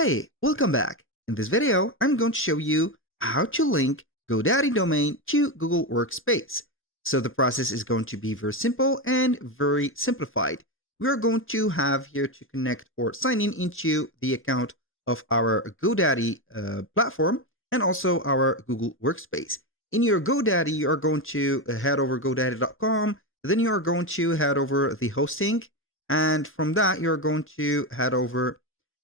Hey, welcome back. In this video, I'm going to show you how to link GoDaddy domain to Google Workspace. So the process is going to be very simple and very simplified. We are going to have here to connect or sign in into the account of our GoDaddy platform and also our Google Workspace. In your GoDaddy, you are going to head over godaddy.com. Then you are going to head over the hosting. And from that, you're going to head over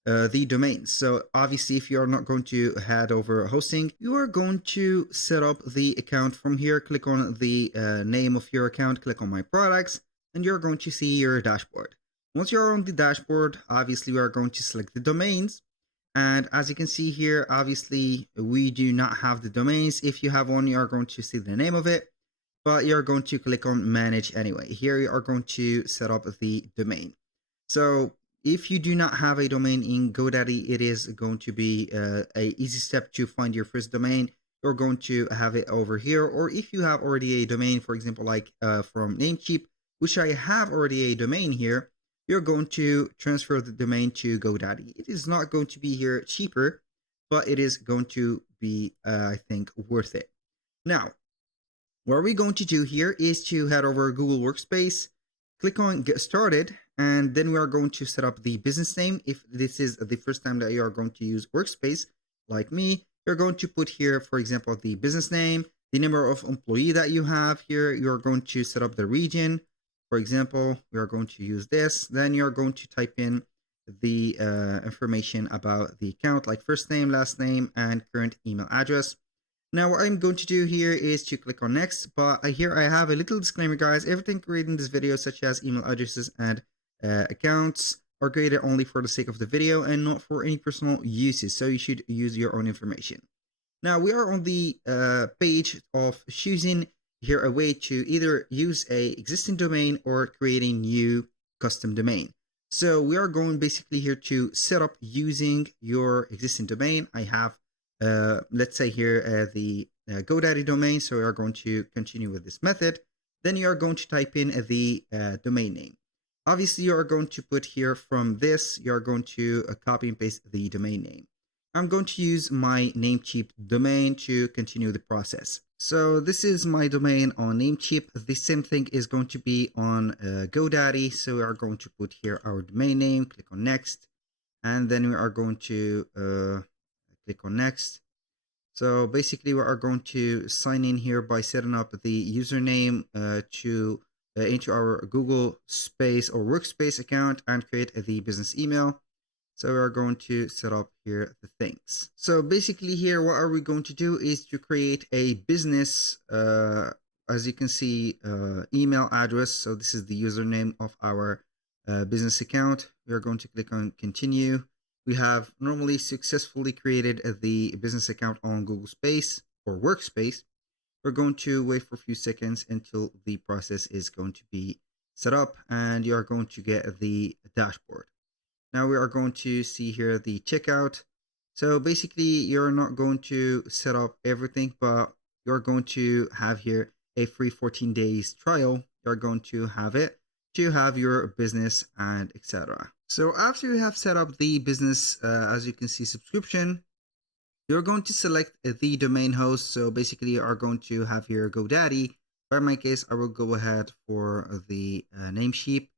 the domain. So obviously, if you are not going to head over hosting, you are going to set up the account from here. Click on the name of your account, click on my products, and you're going to see your dashboard. Once you're on the dashboard, obviously we are going to select the domains. And as you can see here, obviously we do not have the domains. If you have one, you are going to see the name of it, but you're going to click on manage anyway. Here you are going to set up the domain. So if you do not have a domain in GoDaddy, it is going to be a easy step to find your first domain. You're going to have it over here. Or if you have already a domain, for example, like from Namecheap, which I have already a domain here, you're going to transfer the domain to GoDaddy. It is not going to be here cheaper, but it is going to be, I think, worth it. Now, what we're going to do here is to head over Google Workspace, click on Get Started, and then we are going to set up the business name. If this is the first time that you are going to use Workspace, like me, you're going to put here, for example, the business name, the number of employee that you have here. You're going to set up the region. For example, we are going to use this. Then you're going to type in the information about the account, like first name, last name, and current email address. Now, what I'm going to do here is to click on next, but here I have a little disclaimer, guys. Everything created in this video, such as email addresses and accounts, are created only for the sake of the video and not for any personal uses. So you should use your own information. Now, we are on the page of choosing here a way to either use a existing domain or create a new custom domain. So we are going basically here to set up using your existing domain. I have let's say here the GoDaddy domain. So we are going to continue with this method. Then you are going to type in the domain name. Obviously, you are going to put here from this, you are going to copy and paste the domain name. I'm going to use my Namecheap domain to continue the process. So this is my domain on Namecheap. The same thing is going to be on GoDaddy. So we are going to put here our domain name, click on next, and then we are going to click on next. So basically we are going to sign in here by setting up the username into our Google Space or Workspace account and create the business email. So we are going to set up here the things. So basically here, what are we going to do is to create a business, as you can see, email address. So this is the username of our business account. We are going to click on continue. We have normally successfully created the business account on Google Space or Workspace. We're going to wait for a few seconds until the process is going to be set up and you are going to get the dashboard. Now we are going to see here the checkout. So basically you're not going to set up everything, but you're going to have here a free 14 days trial. You're going to have it to have your business and etc. So after you have set up the business, as you can see, subscription, you're going to select the domain host. So basically you are going to have here GoDaddy. But in my case, I will go ahead for the Namecheap.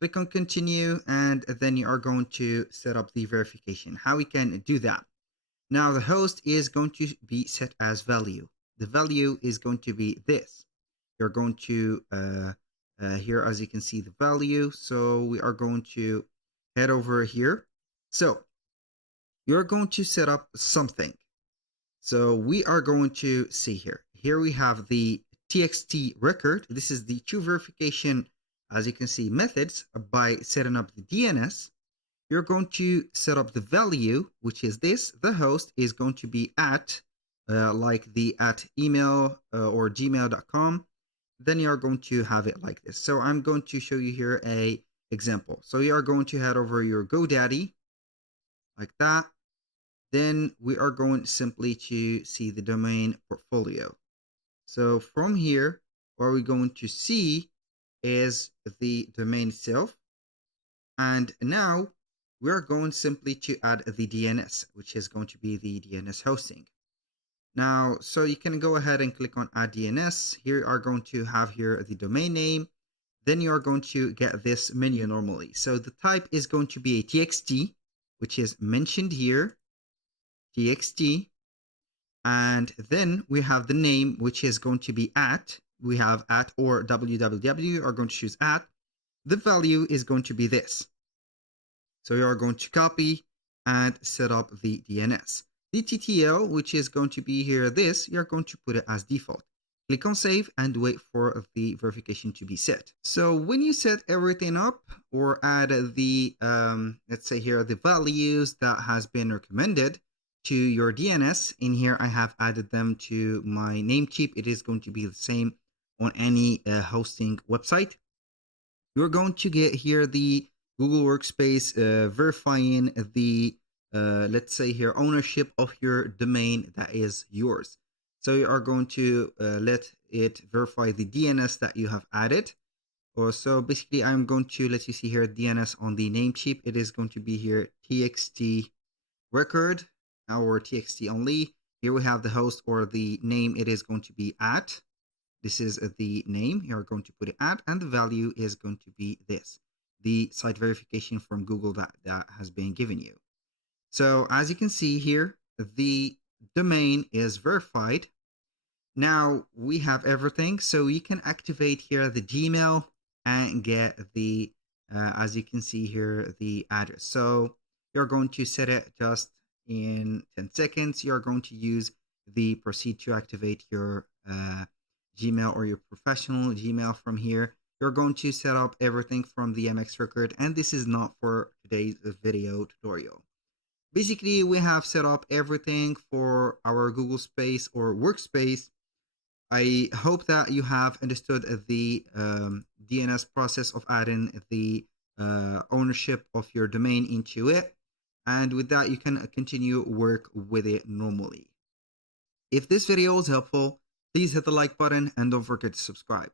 Click on continue, and then you are going to set up the verification. How we can do that. Now the host is going to be set as value. The value is going to be this. You're going to here, as you can see, the value. So we are going to head over here. So you're going to set up something. So we are going to see here. Here we have the TXT record. This is the two verification, as you can see, methods. By setting up the DNS, you're going to set up the value, which is this. The host is going to be at like the at email or gmail.com. Then you are going to have it like this. So I'm going to show you here a example. So you are going to head over your GoDaddy like that. Then we are going simply to see the domain portfolio. So from here, what we're going to see is the domain itself. And now we're going simply to add the DNS, which is going to be the DNS hosting. Now, so you can go ahead and click on add DNS. Here you are going to have here the domain name. Then you are going to get this menu normally. So the type is going to be a TXT, which is mentioned here, TXT. And then we have the name, which is going to be at. We have at or www, are going to choose at. The value is going to be this. So you are going to copy and set up the DNS. The TTL, which is going to be here this, you're going to put it as default. Click on save and wait for the verification to be set. So when you set everything up or add the, let's say here, the values that has been recommended to your DNS, in here I have added them to my Namecheap. It is going to be the same on any hosting website. You're going to get here the Google Workspace verifying the, let's say here, ownership of your domain that is yours. So you are going to let it verify the DNS that you have added. So basically, I'm going to let you see here DNS on the Namecheap. It is going to be here TXT record or TXT only. Here we have the host or the name. It is going to be at. This is the name. You're going to put it at, and the value is going to be this, the site verification from Google that has been given you. So as you can see here, the domain is verified. Now we have everything. So you can activate here the Gmail and get the, as you can see here, the address. So you're going to set it just in 10 seconds. You're going to use the proceed to activate your Gmail or your professional Gmail from here. You're going to set up everything from the MX record, and this is not for today's video tutorial. Basically, we have set up everything for our Google Space or Workspace. I hope that you have understood the DNS process of adding the ownership of your domain into it. And with that, you can continue work with it normally. If this video was helpful, please hit the like button and don't forget to subscribe.